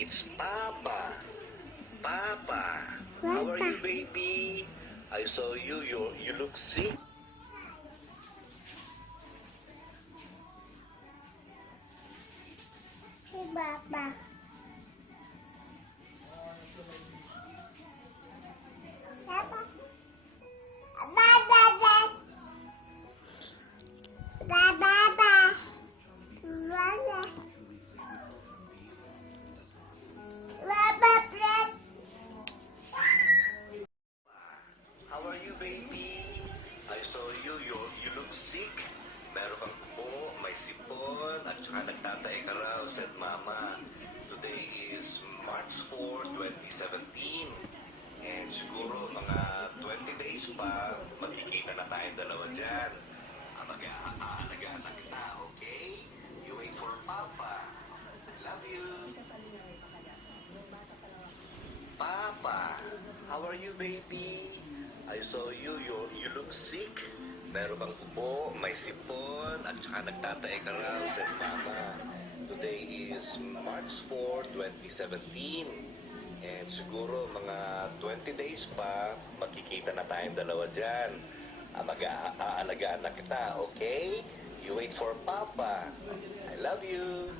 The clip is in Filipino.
It's Papa. Papa. How are you, baby? I saw you. You look sick. Hey, Papa. Papa. Papa. Papa. How are you, baby? I saw you. You look sick. Meron kang ubo, may sipon, at saka nagtatay ka raw, said Mama. Today is March 4, 2017. And siguro mga 20 days pa, magkikita na tayong dalawa dyan. Mag-aalagaan na kita, okay? You wait for Papa. Love you. Papa, how are you, baby? I saw you. You look sick. Meron kang ubo, may sipon, at saka nagtatay ka raw, said Mama. Today is March 4, 2017. And siguro mga 20 days pa, magkikita na tayong dalawa dyan. Mag-aalagaan na kita, okay? You wait for Papa. I love you.